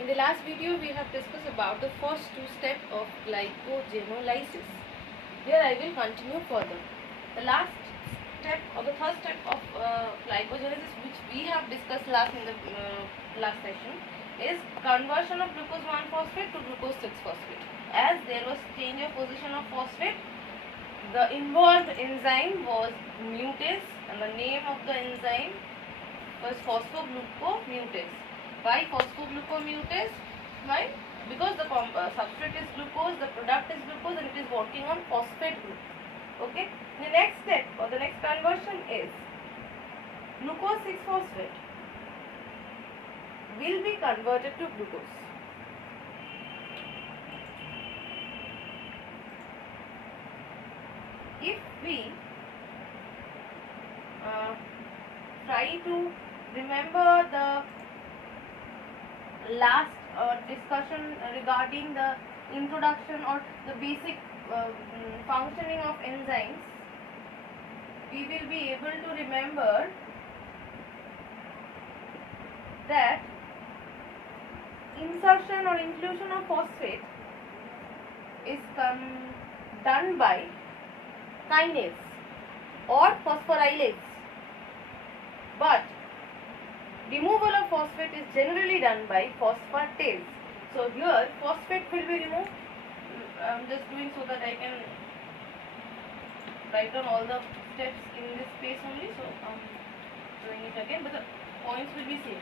In the last video, we have discussed about the first two steps of glycogenolysis. Here I will continue further. The last step or the third step of glycogenesis, which we have discussed last in the last session, is conversion of glucose 1-phosphate to glucose 6-phosphate. As there was change of position of phosphate, the involved enzyme was mutase, and the name of the enzyme was phosphoglucomutase. Why phosphoglucomutase? Why? Because the substrate is glucose, the product is glucose, and it is working on phosphate group. Okay. The next step or the next conversion is glucose 6-phosphate will be converted to glucose. If we try to remember the last discussion regarding the introduction or the basic functioning of enzymes, we will be able to remember that insertion or inclusion of phosphate is done by kinase or phosphorylase, but removal of phosphate is generally done by phosphatase. So here phosphate will be removed. I am just doing so that I can write down all the steps in this space only. So I am doing it again, but the points will be same.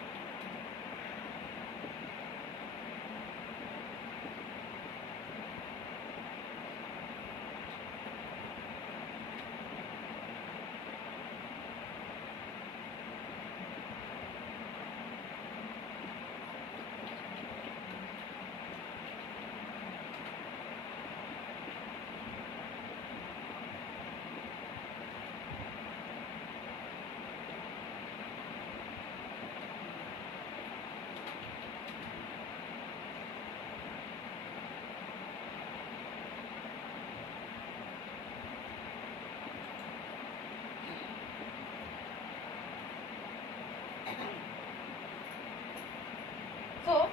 So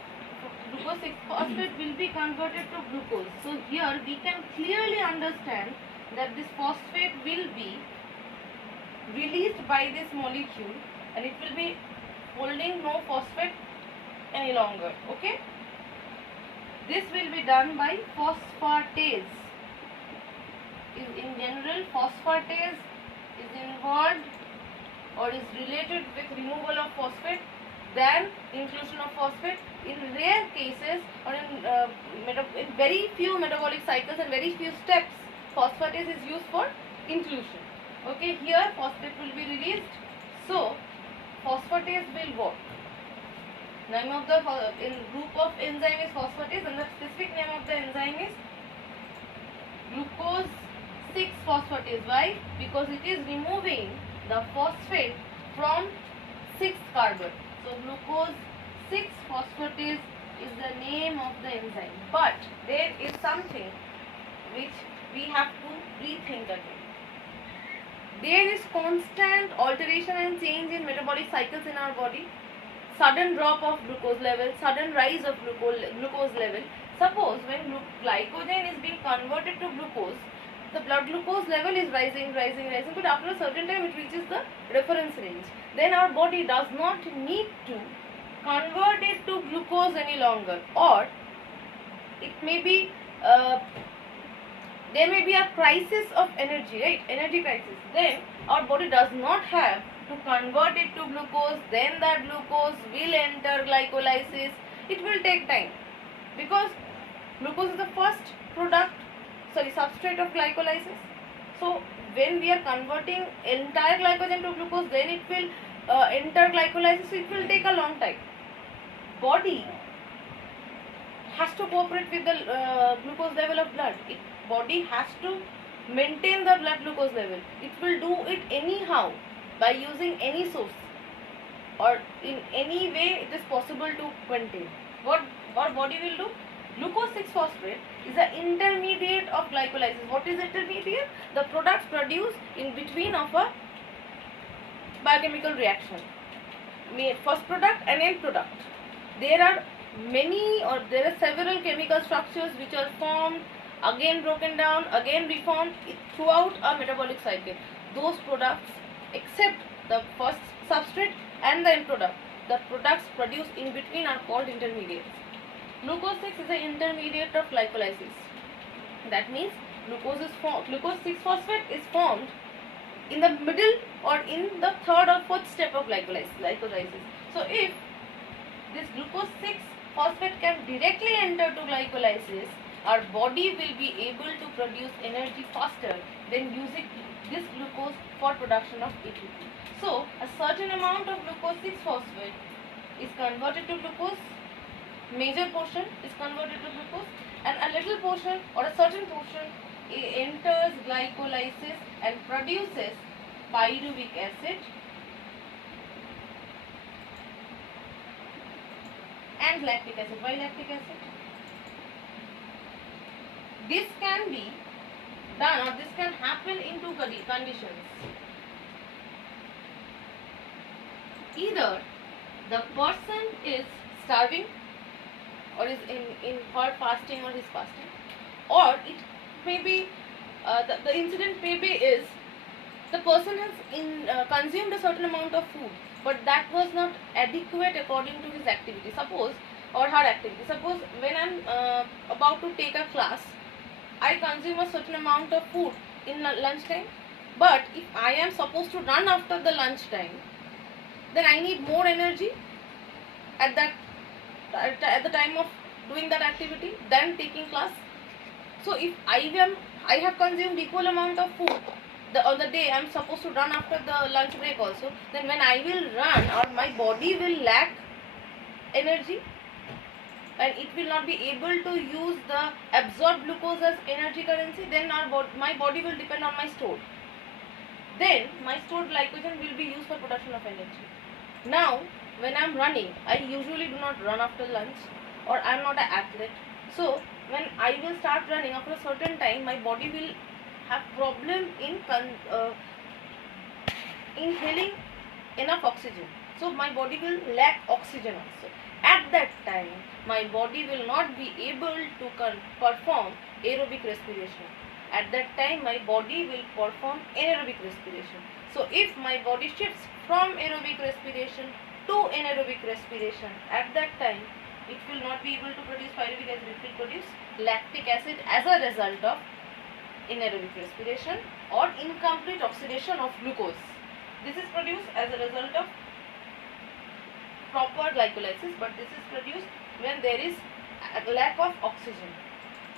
glucose 6-phosphate will be converted to glucose. So here we can clearly understand that this phosphate will be released by this molecule, and it will be holding no phosphate any longer. Okay. This will be done by phosphatase. In general, phosphatase is involved or is related with removal of phosphate than inclusion of phosphate. In rare cases or in very few metabolic cycles and very few steps, phosphatase is used for inclusion. Okay, here phosphate will be released. So phosphatase will work. Name of the group of enzyme is phosphatase, and the specific name of the enzyme is glucose 6-phosphatase. Why? Because it is removing the phosphate from 6th carbon. So glucose 6-phosphatase is the name of the enzyme. But there is something which we have to rethink again. There is constant alteration and change in metabolic cycles in our body. Sudden drop of glucose level, sudden rise of glucose level. Suppose when glycogen is being converted to glucose, the blood glucose level is rising, but after a certain time it reaches the reference range. Then our body does not need to convert it to glucose any longer, or it may be there may be a crisis of energy, right? Energy crisis. Then our body does not have to convert it to glucose. Then that glucose will enter glycolysis. It will take time, because glucose is the first substrate of glycolysis. So when we are converting entire glycogen to glucose, then it will enter glycolysis. So it will take a long time. Body has to cooperate with the glucose level of blood. Body has to maintain the blood glucose level. It will do it anyhow by using any source, or in any way it is possible to maintain. What body will do? Glucose 6-phosphate is an intermediate of glycolysis. What is intermediate? The products produced in between of a biochemical reaction. First product and end product. There are there are several chemical structures which are formed, again broken down, again reformed throughout a metabolic cycle. Those products, except the first substrate and the end product, the products produced in between are called intermediates. Glucose 6 is an intermediate of glycolysis. That means glucose 6-phosphate is formed in the middle or in the third or fourth step of glycolysis. So if this glucose 6-phosphate can directly enter to glycolysis, our body will be able to produce energy faster than using this glucose for production of ATP. So a certain amount of glucose 6-phosphate is converted to glucose, major portion is converted to glucose, and a little portion or a certain portion enters glycolysis and produces pyruvic acid and lactic acid. Why lactic acid? This can be done, or this can happen in two conditions. Either the person is starving or is in her fasting or his fasting, or it may be the incident may be is the person has consumed a certain amount of food, but that was not adequate according to his activity, suppose, or her activity. Suppose when I'm about to take a class, I consume a certain amount of food in lunchtime, but if I am supposed to run after the lunchtime, then I need more energy at the time of doing that activity than taking class. So if I have consumed equal amount of food on the day I am supposed to run after the lunch break also, then when I will run, or my body will lack energy and it will not be able to use the absorbed glucose as energy currency, then my body will depend on my stored. Then my stored glycogen will be used for production of energy. Now when I am running, I usually do not run after lunch, or I am not an athlete. So when I will start running, after a certain time my body will have problem in inhaling enough oxygen. So my body will lack oxygen also. At that time my body will not be able to perform aerobic respiration. At that time my body will perform anaerobic respiration. So if my body shifts from aerobic respiration to anaerobic respiration, at that time it will not be able to produce pyruvic acid, it will produce lactic acid as a result of anaerobic respiration or incomplete oxidation of glucose. This is produced as a result of proper glycolysis, but this is produced when there is a lack of oxygen.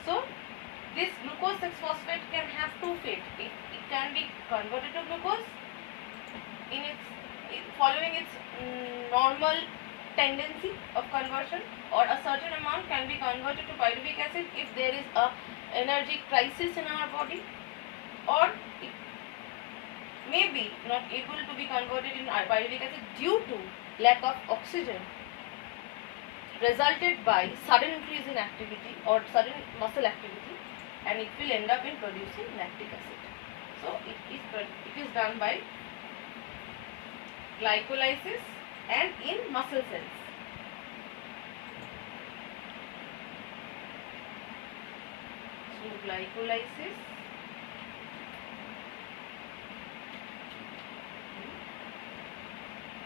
So this glucose 6-phosphate can have two fates. It can be converted to glucose following its normal tendency of conversion, or a certain amount can be converted to pyruvic acid if there is a energy crisis in our body, or it may be not able to be converted in pyruvic acid due to lack of oxygen resulted by sudden increase in activity or sudden muscle activity, and it will end up in producing lactic acid. So it is done by glycolysis and in muscle cells. So glycolysis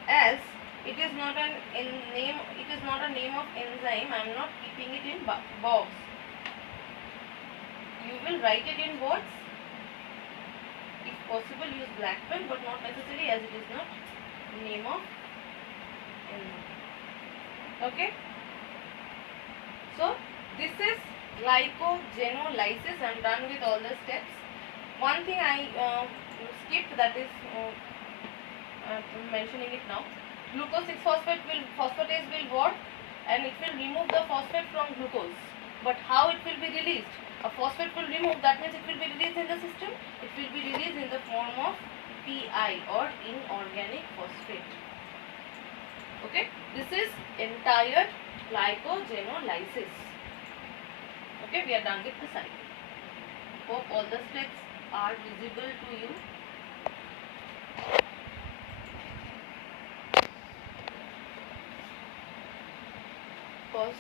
as it is not a name of enzyme, I am not keeping it in box. You will write it in words. If possible, use black pen, but not necessarily, as it is not name of enzyme. Okay. So this is glycogenolysis. I am done with all the steps. One thing I skipped, that is mentioning it now. Glucose 6-phosphate phosphatase will work, and it will remove the phosphate from glucose. But how it will be released? A phosphate will remove, that means it will be released in the system. It will be released in the form of PI, or inorganic phosphate. Okay, this is entire glycogenolysis. Okay, we are done with the cycle. Hope all the steps are visible to you. pause.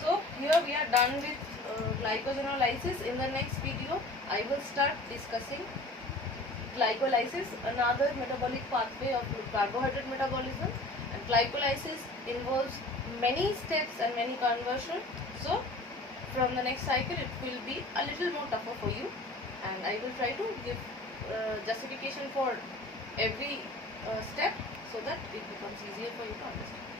So here we are done with glycosenolysis. In the next video, I will start discussing glycolysis, another metabolic pathway of carbohydrate metabolism. And glycolysis involves many steps and many conversions. So from the next cycle, it will be a little more tougher for you, and I will try to give justification for every step so that it becomes easier for you to understand.